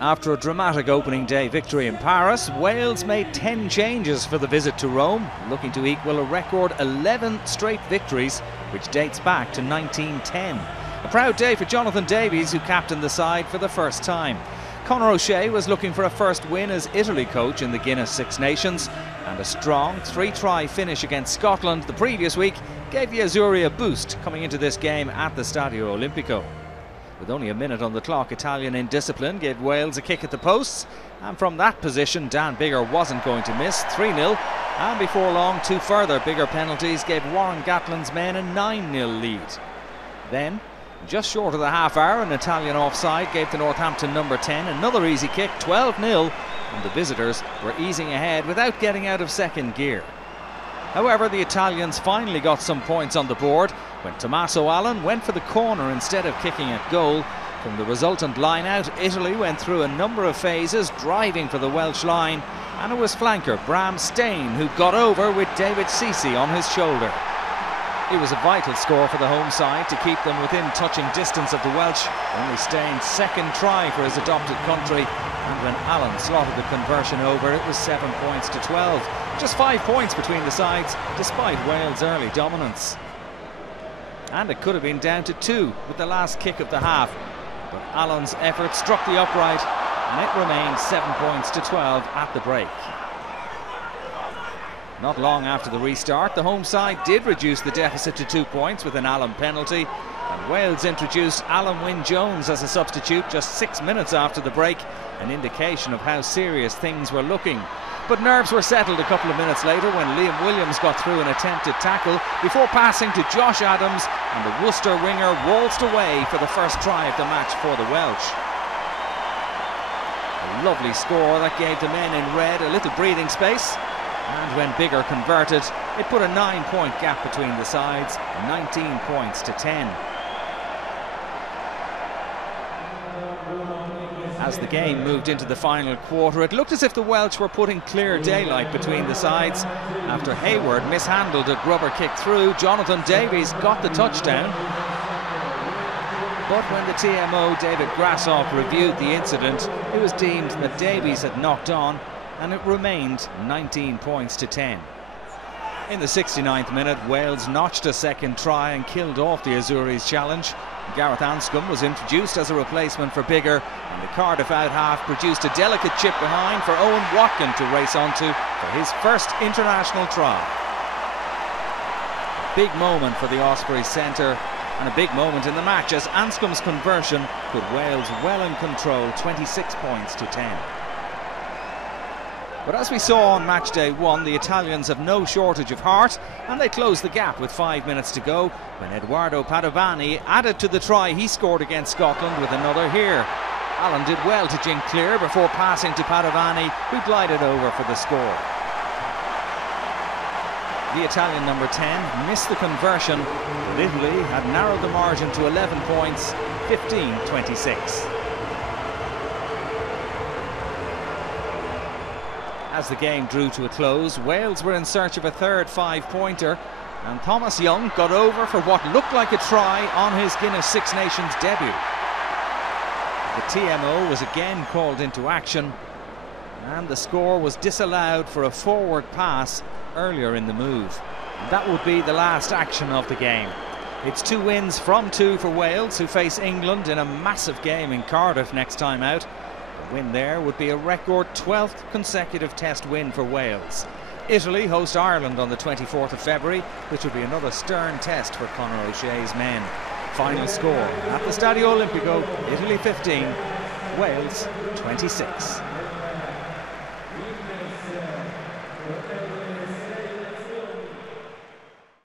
After a dramatic opening day victory in Paris, Wales made 10 changes for the visit to Rome, looking to equal a record 11 straight victories, which dates back to 1910. A proud day for Jonathan Davies, who captained the side for the first time. Conor O'Shea was looking for a first win as Italy coach in the Guinness Six Nations, and a strong 3-try finish against Scotland the previous week gave the Azzurri a boost coming into this game at the Stadio Olimpico. With only a minute on the clock, Italian indiscipline gave Wales a kick at the posts, and from that position Dan Biggar wasn't going to miss. 3-0, and before long 2 further Biggar penalties gave Warren Gatland's men a 9-0 lead. Then, just short of the half hour, an Italian offside gave to Northampton number 10 another easy kick, 12-0, and the visitors were easing ahead without getting out of second gear. However, the Italians finally got some points on the board when Tommaso Allan went for the corner instead of kicking at goal. From the resultant line-out, Italy went through a number of phases, driving for the Welsh line, and it was flanker Bram Steyn who got over with David Sisi on his shoulder. It was a vital score for the home side to keep them within touching distance of the Welsh, only Steyn's second try for his adopted country, and when Allan slotted the conversion over, it was 7 points to 12. Just 5 points between the sides, despite Wales' early dominance. And it could have been down to 2 with the last kick of the half, but Allan's effort struck the upright, and it remained 7 points to 12 at the break. Not long after the restart, the home side did reduce the deficit to 2 points with an Allan penalty, and Wales introduced Allan Wyn-Jones as a substitute just 6 minutes after the break, an indication of how serious things were looking. But nerves were settled a couple of minutes later when Liam Williams got through an attempted tackle before passing to Josh Adams, and the Worcester winger waltzed away for the first try of the match for the Welsh. A lovely score that gave the men in red a little breathing space, and when Biggar converted, it put a 9-point gap between the sides, 19 points to 10. As the game moved into the final quarter, it looked as if the Welsh were putting clear daylight between the sides. After Hayward mishandled a grubber kick through, Jonathan Davies got the touchdown. But when the TMO David Grassoff reviewed the incident, it was deemed that Davies had knocked on, and it remained 19 points to 10. In the 69th minute, Wales notched a second try and killed off the Azzurri's challenge. Gareth Anscombe was introduced as a replacement for Biggar, and the Cardiff out half produced a delicate chip behind for Owen Watkin to race onto for his first international try. A big moment for the Ospreys centre, and a big moment in the match as Anscombe's conversion put Wales well in control, 26 points to 10. But as we saw on match day 1, the Italians have no shortage of heart, and they closed the gap with 5 minutes to go when Edoardo Padovani added to the try he scored against Scotland with another here. Allan did well to jink clear before passing to Padovani, who glided over for the score. The Italian number 10 missed the conversion, but Italy had narrowed the margin to 11 points, 15-26. As the game drew to a close, Wales were in search of a third 5-pointer, and Thomas Young got over for what looked like a try on his Guinness Six Nations debut. The TMO was again called into action, and the score was disallowed for a forward pass earlier in the move. And that would be the last action of the game. It's 2 wins from 2 for Wales, who face England in a massive game in Cardiff next time out. A win there would be a record 12th consecutive Test win for Wales. Italy host Ireland on the 24th of February, which will be another stern test for Conor O'Shea's men. Final score at the Stadio Olimpico: Italy 15, Wales 26.